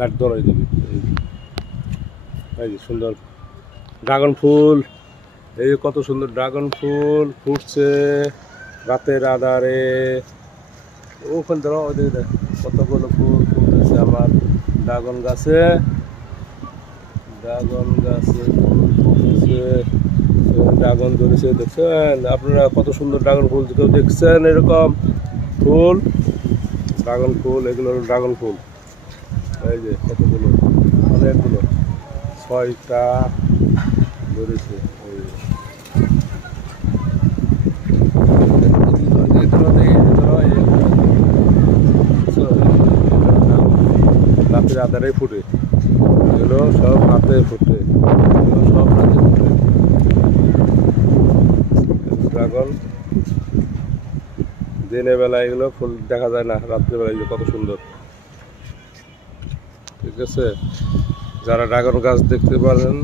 Light ধরাই দিবি। এই যে সুন্দর ড্রাগন ফুল, এই যে কত সুন্দর ড্রাগন ফুল ফুটছে রাতের আধারে। ওখানে ধরো ওইদিকে দেখ কতগুলো ফুল ফুটেছে আমার ড্রাগন গাছে। ড্রাগন গাছে ফুল ফুটেছে, ড্রাগন ধরেছে দেখছেন আপনারা কত সুন্দর ড্রাগন ফুল, কেউ দেখছেন এরকম ফুল? ড্রাগন ফুল, এগুলো হলো ড্রাগন ফুল। এই যে কতগুলো, অনেকগুলো, 6টা ধরেছে। রাতের আধারে ফুটে, এগুলো সব রাতে ফুটে, এগুলো সব রাতে ফুটে ড্রাগন। দিনের বেলা এগুলো ফুল দেখা যায় না, রাত্রিবেলা এগুলো কত সুন্দর। ঠিক আছে, যারা ড্রাগন গাছ দেখতে পারেন